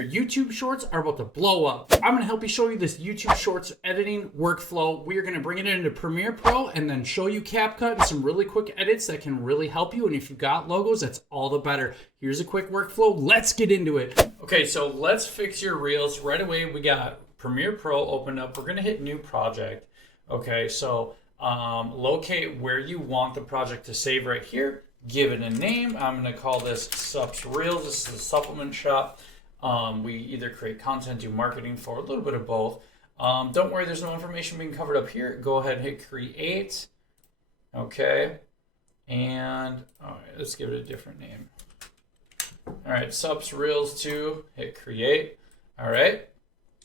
Your YouTube shorts are about to blow up. I'm gonna help you show you this YouTube shorts editing workflow. We are gonna bring it into Premiere Pro and then show you CapCut and some really quick edits that can really help you. And if you've got logos, that's all the better. Here's a quick workflow. Let's get into it. Okay, so let's fix your reels. Right away, we got Premiere Pro opened up. We're gonna hit new project. Okay, so locate where you want the project to save right here. Give it a name. I'm gonna call this Subs Reels. This is a supplement shop. We either create content, do marketing for, a little bit of both. Don't worry, there's no information being covered up here. Go ahead and hit create. Okay. And all right, let's give it a different name. All right, Subs Reels 2, hit create. All right.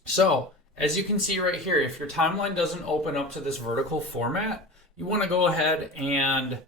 So as you can see right here, if your timeline doesn't open up to this vertical format, you want to go ahead and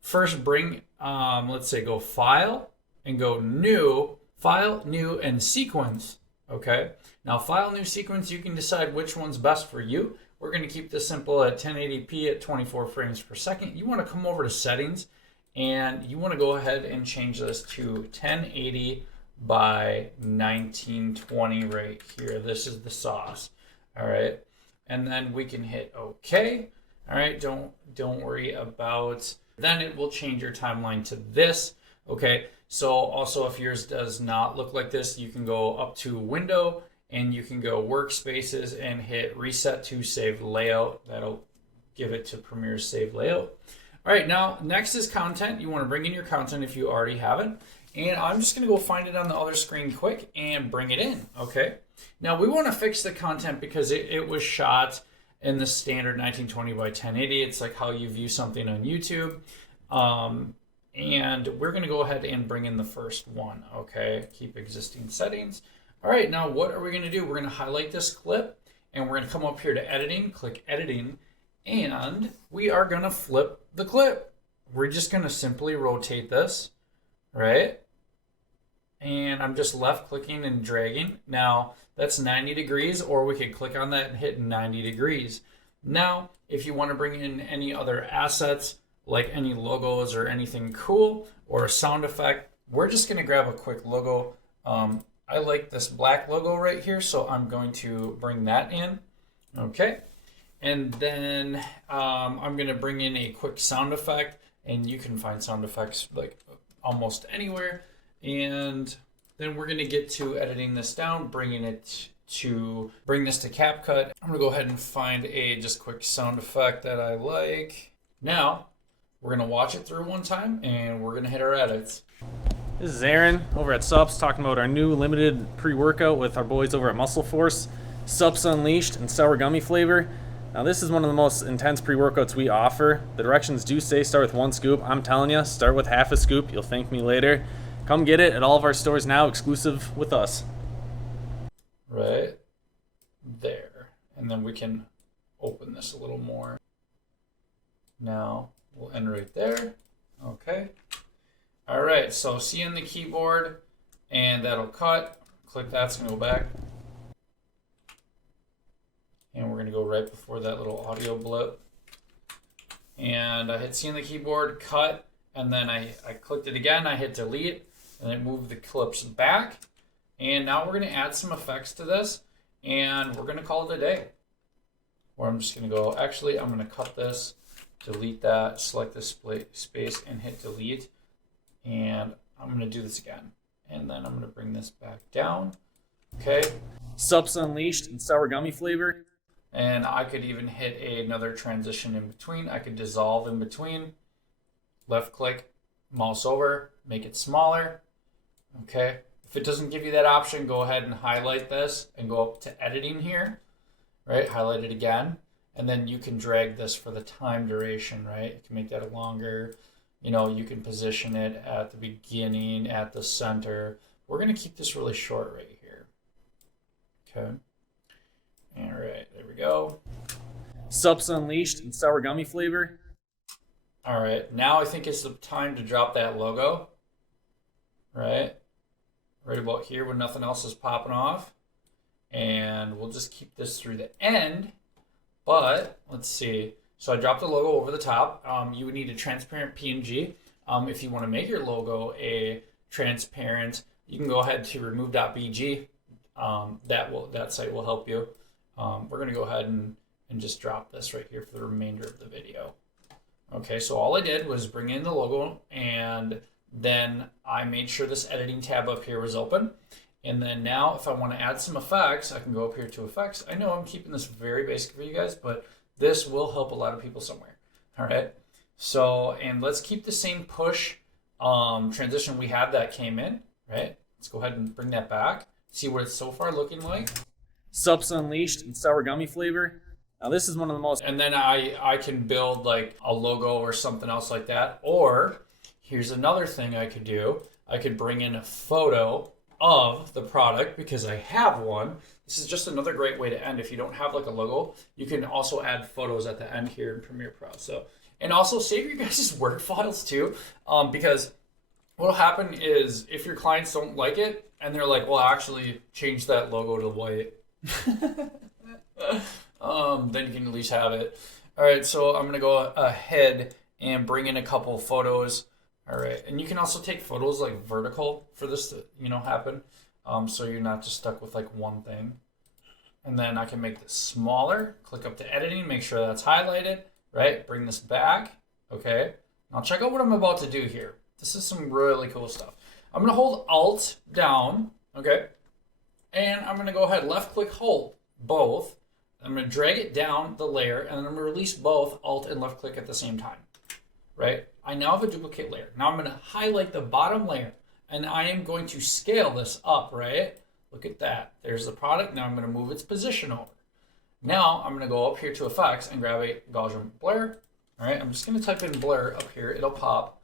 first bring, let's say go file and go new. File, new, and sequence, okay? Now, file, new, sequence, you can decide which one's best for you. We're gonna keep this simple at 1080p at 24 frames per second. You wanna come over to settings, and you wanna go ahead and change this to 1080 by 1920 right here. This is the sauce, all right? And then we can hit okay, all right? Don't worry about, then it will change your timeline to this, okay? So also if yours does not look like this, you can go up to window and you can go workspaces and hit reset to save layout. That'll give it to Premiere's save layout. All right, now next is content. You want to bring in your content if you already have it. And I'm just going to go find it on the other screen quick and bring it in, okay? Now we want to fix the content because it was shot in the standard 1920 by 1080. It's like how you view something on YouTube. And we're going to go ahead and bring in the first one, okay? Keep existing settings. All right, now what are we going to do? We're going to highlight this clip, and we're going to come up here to editing, click editing, and we are going to flip the clip. We're just going to simply rotate this, right? And I'm just left clicking and dragging. Now, that's 90 degrees, or we could click on that and hit 90 degrees. Now, if you want to bring in any other assets, like any logos or anything cool or a sound effect, we're just going to grab a quick logo. I like this black logo right here, so I'm going to bring that in. Okay. And then I'm going to bring in a quick sound effect, and you can find sound effects like almost anywhere. And then we're going to get to editing this down, bring this to CapCut. I'm going to go ahead and find a just quick sound effect that I like. Now, we're going to watch it through one time, and we're going to hit our edits. This is Aaron over at Sups talking about our new limited pre-workout with our boys over at Muscle Force. Sups Unleashed and sour gummy flavor. Now this is one of the most intense pre-workouts we offer. The directions do say start with 1 scoop. I'm telling you, start with half a scoop. You'll thank me later. Come get it at all of our stores now, exclusive with us. Right there. And then we can open this a little more. Now, we'll end right there. Okay. All right. So C on the keyboard, and that'll cut. Click that. It's going to go back. And we're going to go right before that little audio blip. And I hit C on the keyboard, cut, and then I clicked it again. I hit delete, and it moved the clips back. And now we're going to add some effects to this, and we're going to call it a day. Or I'm just going to go, actually, I'm going to cut this. Delete that, select this space and hit delete. And I'm going to do this again. And then I'm going to bring this back down. Okay. Sups Unleashed and sour gummy flavor. And I could even hit another transition in between. I could dissolve in between. Left click, mouse over, make it smaller. Okay. If it doesn't give you that option, go ahead and highlight this and go up to editing here. Right. Highlight it again. And then you can drag this for the time duration, right? You can make that longer. You know, you can position it at the beginning, at the center. We're going to keep this really short right here. Okay. All right, there we go. Sups Unleashed and sour gummy flavor. All right, now I think it's the time to drop that logo. Right about here when nothing else is popping off. And we'll just keep this through the end. But let's see. So I dropped the logo over the top. You would need a transparent PNG. If you want to make your logo a transparent, you can go ahead to remove.bg, that site will help you. We're gonna go ahead and just drop this right here for the remainder of the video. Okay, so all I did was bring in the logo, and then I made sure this editing tab up here was open. And then now if I want to add some effects, I can go up here to effects. I know I'm keeping this very basic for you guys, but this will help a lot of people somewhere. All right, so, and let's keep the same push transition we had that came in, right? Let's go ahead and bring that back. See what it's so far looking like. Sups Unleashed and sour gummy flavor. Now this is one of the most... And then I can build like a logo or something else like that. Or here's another thing I could do. I could bring in a photo of the product because I have one. This is just another great way to end. If you don't have like a logo, you can also add photos at the end here in Premiere Pro. So, and also save your guys' Word files too, because what'll happen is if your clients don't like it and they're like, well, actually change that logo to white. Then you can at least have it. All right, so I'm gonna go ahead and bring in a couple of photos. All right, and you can also take photos like vertical for this to, you know, happen. So you're not just stuck with like one thing. And then I can make this smaller, click up to editing, make sure that's highlighted, right? Bring this back, okay? Now check out what I'm about to do here. This is some really cool stuff. I'm gonna hold Alt down, okay? And I'm gonna go ahead, left click, hold both. I'm gonna drag it down the layer, and then I'm gonna release both Alt and left click at the same time, right? I now have a duplicate layer. Now I'm gonna highlight the bottom layer, and I am going to scale this up, right? Look at that. There's the product. Now I'm gonna move its position over. Now I'm gonna go up here to effects and grab a Gaussian blur. All right, I'm just gonna type in blur up here. It'll pop.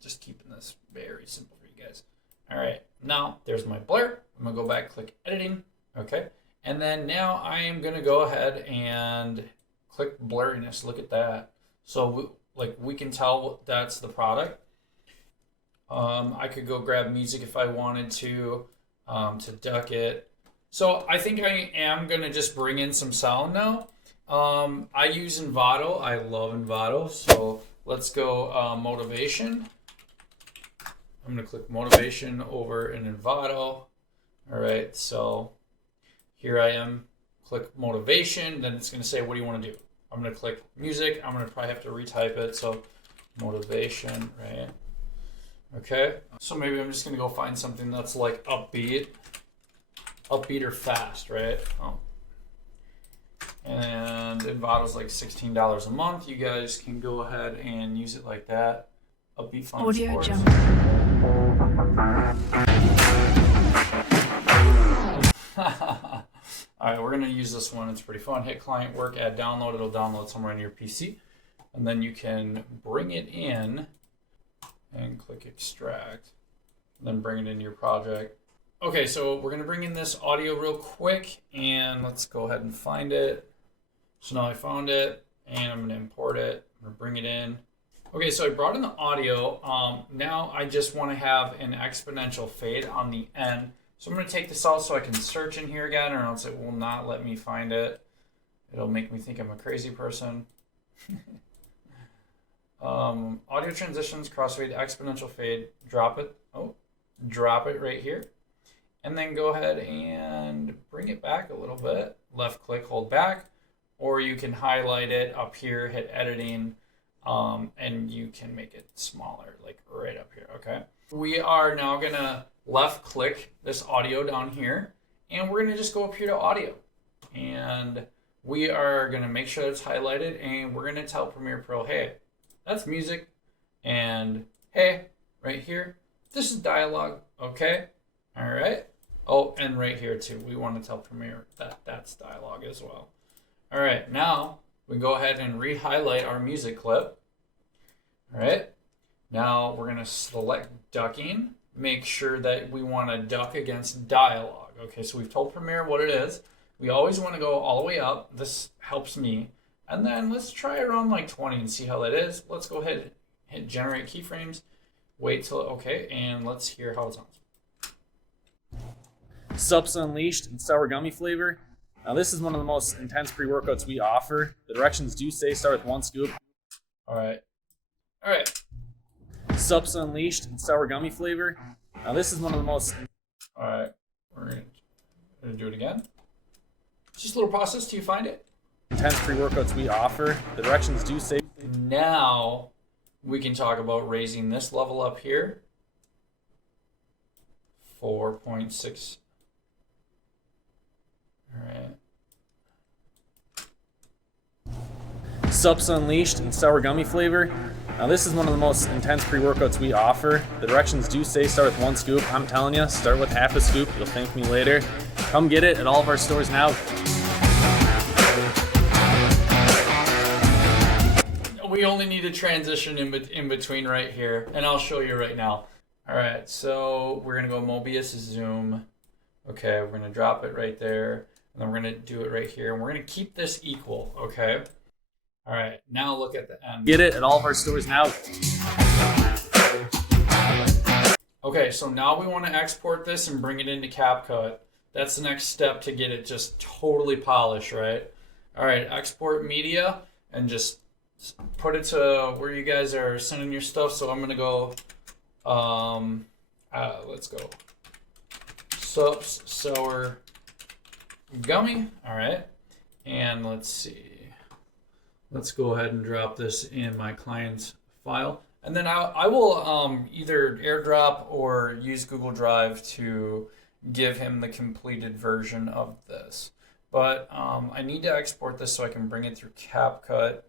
Just keeping this very simple for you guys. All right, now there's my blur. I'm gonna go back, click editing, okay? And then now I am gonna go ahead and click blurriness. Look at that. So we can tell that's the product. I could go grab music if I wanted to duck it. So I think I am gonna just bring in some sound now. I use Envato. I love Envato. So let's go motivation. I'm gonna click motivation over in Envato. All right, so here I am, click motivation, then it's gonna say, what do you wanna do? I'm gonna click music. I'm gonna probably have to retype it. So motivation, right? Okay, so maybe I'm just gonna go find something that's like upbeat or fast, right? Oh. And Envato's like $16 a month. You guys can go ahead and use it like that. Upbeat fun Audio sports. Jump. All right, we're gonna use this one. It's pretty fun. Hit client work, add download. It'll download somewhere on your PC, and then you can bring it in and click extract, and then bring it into your project. Okay, so we're gonna bring in this audio real quick, and let's go ahead and find it. So now I found it, and I'm gonna import it. I'm gonna bring it in. Okay, so I brought in the audio. Now I just want to have an exponential fade on the end. So I'm going to take this out so I can search in here again, or else it will not let me find it. It'll make me think I'm a crazy person. Audio transitions, crossfade, exponential fade, drop it. Oh, drop it right here. And then go ahead and bring it back a little bit. Left click, hold back. Or you can highlight it up here, hit editing, and you can make it smaller, like right up here, okay? We are now gonna left click this audio down here, and we're gonna just go up here to audio. And we are gonna make sure it's highlighted, and we're gonna tell Premiere Pro, hey, that's music, and hey, right here, this is dialogue, okay? All right. Oh, and right here too, we wanna tell Premiere that that's dialogue as well. All right, now we go ahead and re-highlight our music clip. All right, now we're gonna select ducking, make sure that we wanna duck against dialogue. Okay, so we've told Premiere what it is. We always wanna go all the way up. This helps me. And then let's try around like 20 and see how that is. Let's go ahead and hit generate keyframes, wait till, okay, and let's hear how it sounds. Sups Unleashed and sour gummy flavor. Now this is one of the most intense pre-workouts we offer. The directions do say start with 1 scoop. All right. All right. Sups Unleashed and sour gummy flavor. Now this is one of the most... All right. We're going to gonna do it again. It's just a little process till you find it. Intense pre-workouts we offer. The directions do say. Now we can talk about raising this level up here. 4.6. All right. Sups Unleashed and sour gummy flavor. Now this is one of the most intense pre-workouts we offer. The directions do say start with 1 scoop. I'm telling you, start with half a scoop. You'll thank me later. Come get it at all of our stores now. We only need a transition in between right here, and I'll show you right now. All right, so we're gonna go Mobius zoom. Okay, we're gonna drop it right there, and then we're gonna do it right here, and we're gonna keep this equal, okay? All right, now look at the end. Get it at all of our stores now. Okay, so now we want to export this and bring it into CapCut. That's the next step to get it just totally polished, right? All right, export media and just put it to where you guys are sending your stuff. So I'm gonna go, let's go, Sups Sour Gummy. All right, and let's see. Let's go ahead and drop this in my client's file. And then I will either airdrop or use Google Drive to give him the completed version of this. But I need to export this so I can bring it through CapCut,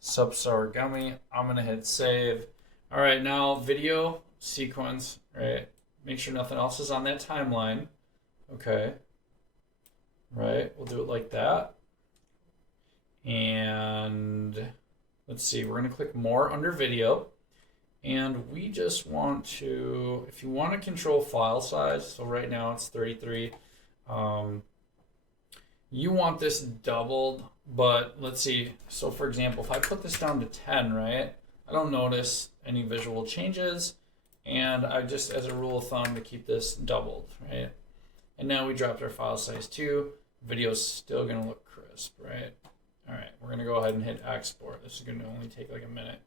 Sups Sour Gummy. I'm gonna hit save. All right, now video sequence, right? Make sure nothing else is on that timeline. Okay, right, we'll do it like that. And let's see, we're gonna click more under video. And we just want to, if you want to control file size, so right now it's 33. You want this doubled, but let's see. So for example, if I put this down to 10, right? I don't notice any visual changes. And I just, as a rule of thumb, to keep this doubled, right? And now we dropped our file size too. Video's still gonna look crisp, right? All right, we're gonna go ahead and hit export. This is gonna only take like a minute.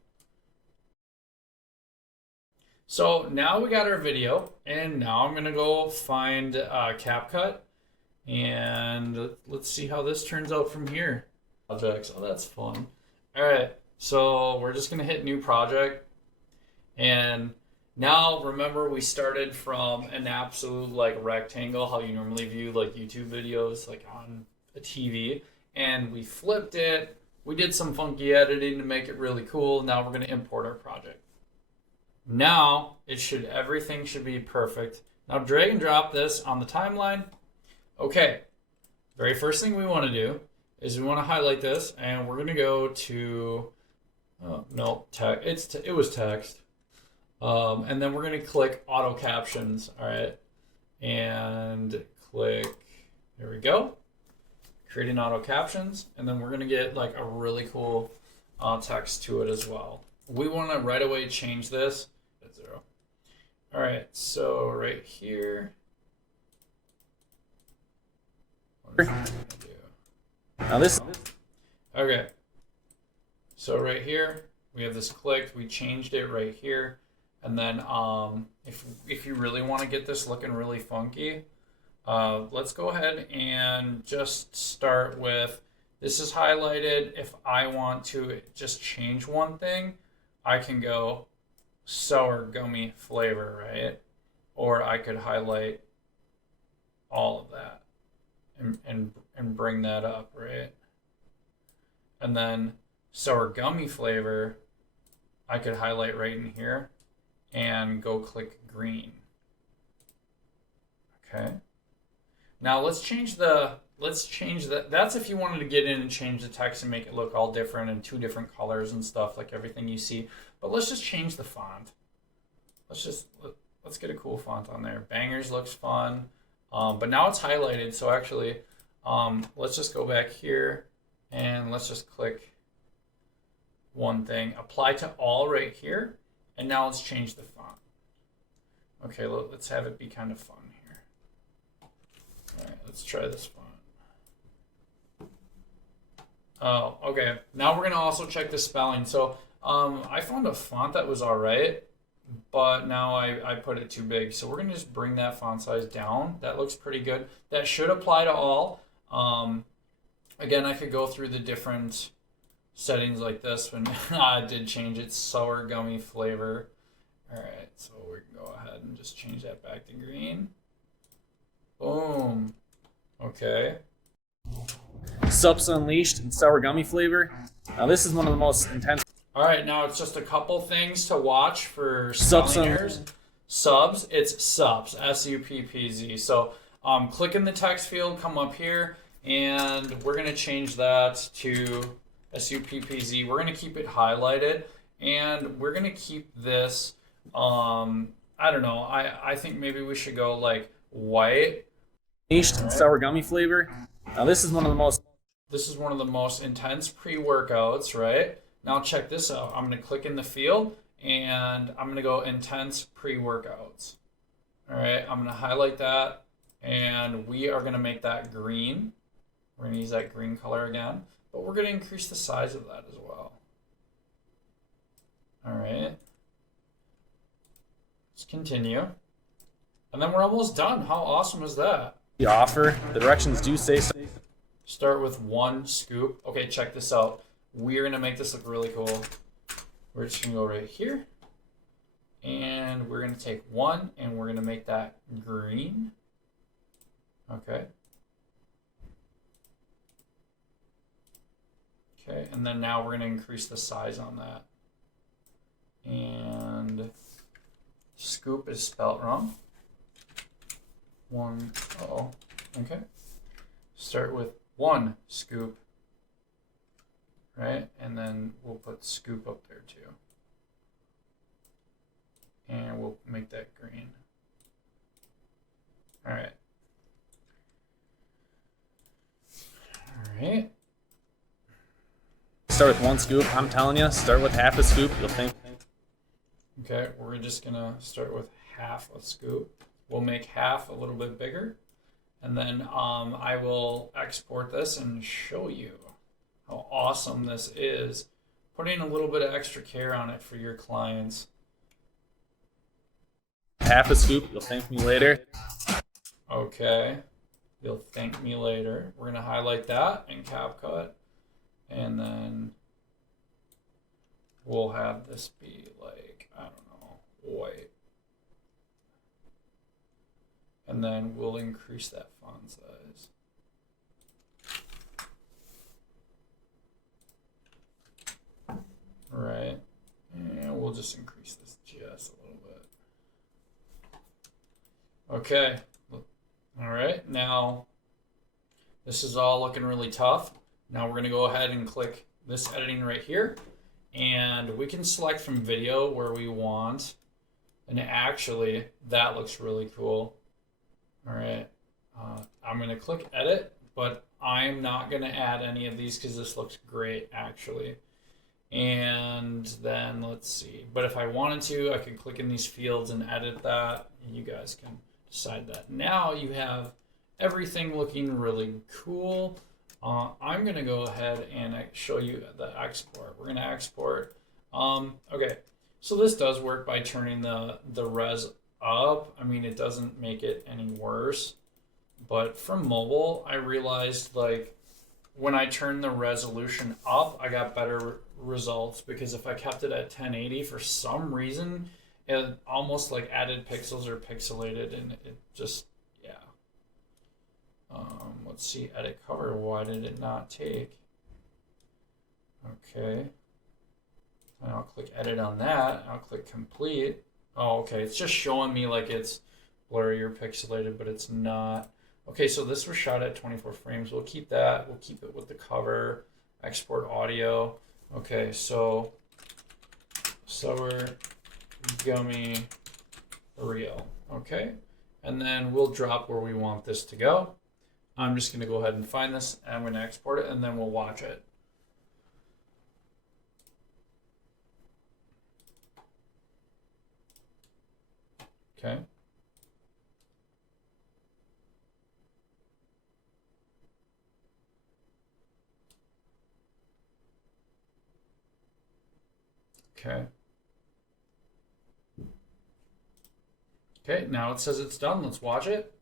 So now we got our video, and now I'm gonna go find CapCut, and let's see how this turns out from here. Projects, oh that's fun. All right, so we're just gonna hit new project, and now remember we started from an absolute like rectangle, how you normally view like YouTube videos like on a TV. And we flipped it. We did some funky editing to make it really cool. Now we're going to import our project. Now everything should be perfect. Now drag and drop this on the timeline. Okay. Very first thing we want to do is we want to highlight this, and we're going to go to no text. It was text. And then we're going to click auto captions. All right. And click. There we go. Creating auto captions, and then we're gonna get like a really cool text to it as well. We want to right away change this at 0. All right, so right here. Now this. Okay. So right here we have this clicked. We changed it right here, and then if you really want to get this looking really funky. Let's go ahead and just start with, this is highlighted. If I want to just change one thing, I can go sour gummy flavor, right? Or I could highlight all of that and bring that up, right? And then sour gummy flavor, I could highlight right in here and go click green. Okay. Now let's change that. That's if you wanted to get in and change the text and make it look all different and 2 different colors and stuff like everything you see. But let's just change the font. Let's get a cool font on there. Bangers looks fun. But now it's highlighted. So actually, let's just go back here and let's just click one thing. Apply to all right here. And now let's change the font. Okay, let's have it be kind of fun here. All right, let's try this font. Oh, okay. Now we're gonna also check the spelling. So I found a font that was all right, but but now I put it too big. So we're gonna just bring that font size down. That looks pretty good. That should apply to all. Again, I could go through the different settings like this when I did change it, sour gummy flavor. All right, so we can go ahead and just change that back to green. Boom. Okay. Sups Unleashed and sour gummy flavor. Now this is one of the most intense. All right, now it's just a couple things to watch for Subs spelling errors. Subs, it's subs, S-U-P-P-Z. So click in the text field, come up here, and we're gonna change that to S-U-P-P-Z. We're gonna keep it highlighted, and we're gonna keep this, I don't know, I think maybe we should go like white. Unleashed and sour gummy flavor. Now this is one of the most intense pre-workouts, right? Now check this out. I'm going to click in the field and I'm going to go intense pre-workouts. All right, I'm going to highlight that and we are going to make that green. We're going to use that green color again, but we're going to increase the size of that as well. All right. Let's continue. And then we're almost done. How awesome is that? the offer. The directions do say so. Start with 1 scoop. Okay, check this out. We're gonna make this look really cool. We're just gonna go right here. And we're gonna take 1 and we're gonna make that green. Okay. Okay, and then now we're gonna increase the size on that. And scoop is spelt wrong. 1, uh-oh, okay. Start with 1 scoop, right? And then we'll put scoop up there too. And we'll make that green. All right. All right. Start with 1 scoop. I'm telling you, start with half a scoop. You'll think. Okay, we're just gonna start with half a scoop. We'll make half a little bit bigger. And then I will export this and show you how awesome this is. Putting a little bit of extra care on it for your clients. Half a scoop. You'll thank me later. Okay. You'll thank me later. We're going to highlight that in CapCut. And then we'll have this be like, I don't know, white. And then we'll increase that font size. Right. And we'll just increase this just a little bit. Okay. All right. Now, this is all looking really tough. Now we're going to go ahead and click this editing right here. And we can select from video where we want. And actually, that looks really cool. All right, I'm going to click edit, but I'm not going to add any of these because this looks great actually. And then let's see, but if I wanted to, I could click in these fields and edit that, and you guys can decide that. Now you have everything looking really cool. I'm going to go ahead and show you the export. We're going to export. Okay, so this does work by turning the res up. I mean, it doesn't make it any worse, but from mobile I realized like when I turned the resolution up I got better results, because if I kept it at 1080 for some reason it almost like added pixels or pixelated, and it just, yeah. Let's see, edit cover, why did it not take? Okay, and I'll click edit on that. I'll click complete. Oh, okay, it's just showing me like it's blurry or pixelated, but it's not. Okay, so this was shot at 24 frames. We'll keep that. We'll keep it with the cover. Export audio. Okay, so sour gummy reel. Okay, and then we'll drop where we want this to go. I'm just going to go ahead and find this, and I'm going to export it, and then we'll watch it. Okay. Okay. Okay, now it says it's done. Let's watch it.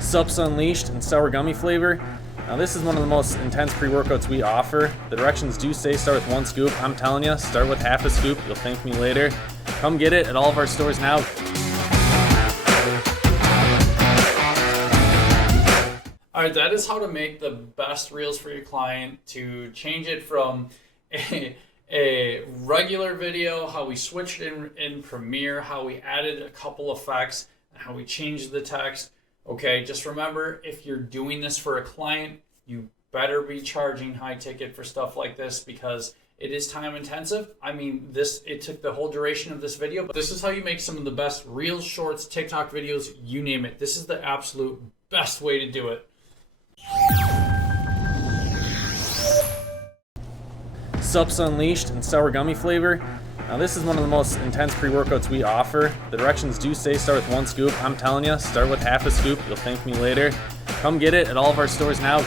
Sups Unleashed and sour gummy flavor. Now this is one of the most intense pre-workouts we offer. The directions do say start with 1 scoop. I'm telling you, start with half a scoop. You'll thank me later. Come get it at all of our stores now. All right, that is how to make the best reels for your client, to change it from a regular video, how we switched in Premiere, how we added a couple effects, and how we changed the text. Okay, just remember, if you're doing this for a client, you better be charging high ticket for stuff like this because it is time intensive. I mean, it took the whole duration of this video, but this is how you make some of the best Reels, Shorts, TikTok videos, you name it. This is the absolute best way to do it. Sups Unleashed and sour gummy flavor. Now this is one of the most intense pre-workouts we offer. The directions do say start with 1 scoop. I'm telling you, start with half a scoop. You'll thank me later. Come get it at all of our stores now.